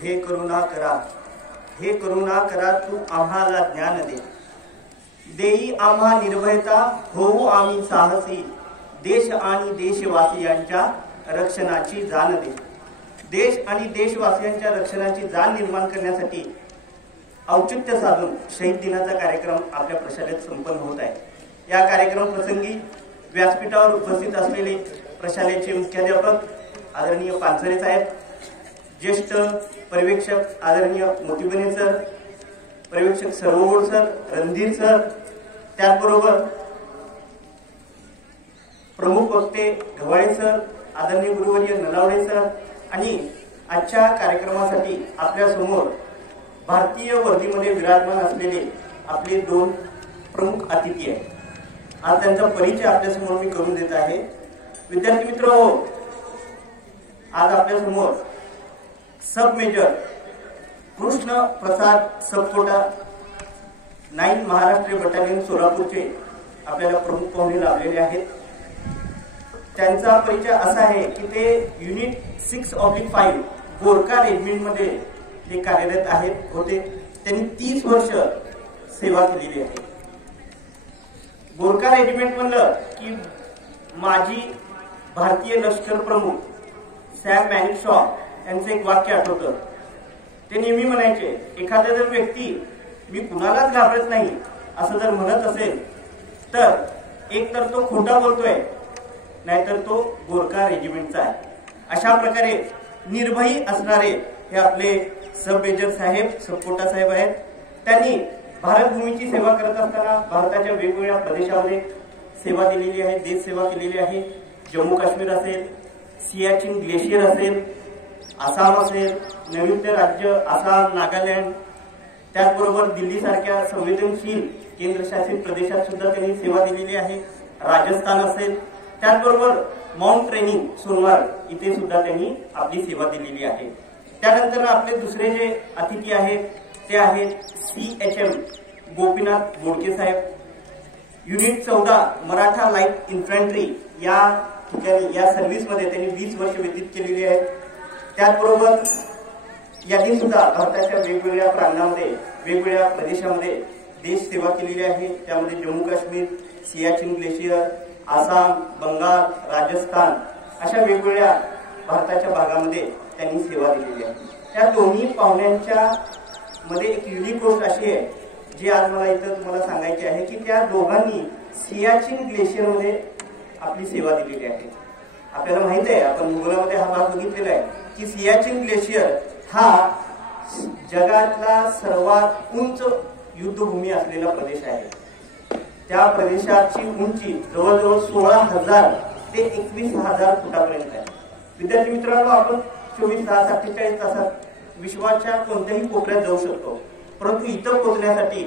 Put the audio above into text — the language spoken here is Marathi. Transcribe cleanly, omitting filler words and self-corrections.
हे करुणा करा, हे करुणा करा, तू आम्हाला ज्ञान दे. देई आम्हा निर्भयता, होऊ आम्ही साहसी, देश आणि देशवासियांच्या रक्षणाची जाण दे. देश आणि देशवासियांच्या रक्षणाची जाण निर्माण करण्यासाठी औचित्य साधून शहीद दिनाचा कार्यक्रम आपल्या प्रशालेत संपन्न होत आहे. या कार्यक्रम प्रसंगी व्यासपीठावर उपस्थित असलेले प्रशालेचे मुख्याध्यापक आदरणीय पानसरे साहेब, ज्येष्ठ पर्यवेक्षक आदरणीय मोतीबने सर, पर्यवेक्षक सरवोड सर, रणधीर सर, त्याचबरोबर प्रमुख वक्ते गव्हाळे सर, आदरणीय गुरुवर्य नलावडे सर आणि आजच्या कार्यक्रमासाठी आपल्या समोर भारतीय वर्दीमध्ये विराजमान असलेले आपले दोन प्रमुख अतिथी आहेत. आज त्यांचा परिचय आपल्यासमोर मी करून देत आहे. विद्यार्थी मित्र हो, आज आपल्यासमोर सब मेजर कृष्ण प्रसाद सबकोटा 9 महाराष्ट्र बटालियन सोलापूरचे आपल्याला प्रमुख पाहुणे लाभलेले आहेत. त्यांचा परिचय असा आहे की ते युनिट 6/5 गोरखा रेजिमेंटमध्ये ते कार्यरत आहेत होते. त्यांनी 30 वर्ष सेवा केलेली आहे. गोरखा रेजिमेंट म्हणलं की माजी भारतीय लष्कर प्रमुख सॅम मॅनिकशॉ यांचं एक वाक्य आठवतं. ते नेहमी म्हणायचे, एखादा जर व्यक्ती मी कुणालाच घाबरत नाही असं जर म्हणत असेल तर एक तर तो खोटा बोलतोय, नाहीतर तो गोरखा रेजिमेंटचा आहे. अशा प्रकारे निर्भयी असणारे हे आपले सब मेजर साहेब सबकोटा साहेब आहेत. त्यांनी भारत भूमीची सेवा करत असताना भारताच्या वेगवेगळ्या प्रदेशामध्ये सेवा दिलेली आहे, देश सेवा केलेली आहे. जम्मू काश्मीर असेल, सियाचीन ग्लेशियर असेल, आसाम असेल, नैऋत्य राज्य आसाम, नागालँड, त्याचबरोबर दिल्लीसारख्या संवेदनशील केंद्रशासित प्रदेशात सुद्धा त्यांनी सेवा दिलेली आहे. राजस्थान असेल, त्याचबरोबर माउंट ट्रेनिंग सोनमार्ग इथे सुद्धा त्यांनी आपली सेवा दिलेली आहे. त्यानंतर आपले दुसरे जे अतिथी आहेत ते आहेत CHM गोपीनाथ बोडके साहेब. युनिट 14 मराठा लाईट इन्फंट्री या ठिकाणी या सर्व्हिसमध्ये त्यांनी 20 वर्ष व्यतीत केलेली आहेत. त्याचबरोबर यांनी सुद्धा भारताच्या वेगवेगळ्या प्रांतांमध्ये वेगवेगळ्या प्रदेशामध्ये देश सेवा केलेली आहे. त्यामध्ये जम्मू काश्मीर, सियाचीन ग्लेशियर, आसाम, बंगाल, राजस्थान अशा वेगवेगळ्या भारताच्या भागामध्ये त्यांनी सेवा दिलेली आहे. त्या दोन्ही पाहुण्यांच्या मध्ये एक युनिक गोष्ट अशी आहे जी आज मला इथं तुम्हाला सांगायची आहे की त्या दोघांनी सियाचीन ग्लेशियरमध्ये आपली सेवा दिलेली आहे. आपल्याला माहित आहे, आपण भूगोलामध्ये हा भाग बघितलेला आहे की सियाचीन ग्लेशियर हा जगातला सर्वात उंच युद्धभूमी असलेला प्रदेश आहे. त्या प्रदेशाची उंची जवळजवळ 16,000 ते 21,000 फुटापर्यंत आहे. विद्यार्थी मित्रांनो, आपण 24 तास 48 तासात विश्वाच्या कोणत्याही कोपऱ्यात जाऊ शकतो, परंतु इथं पोहोचण्यासाठी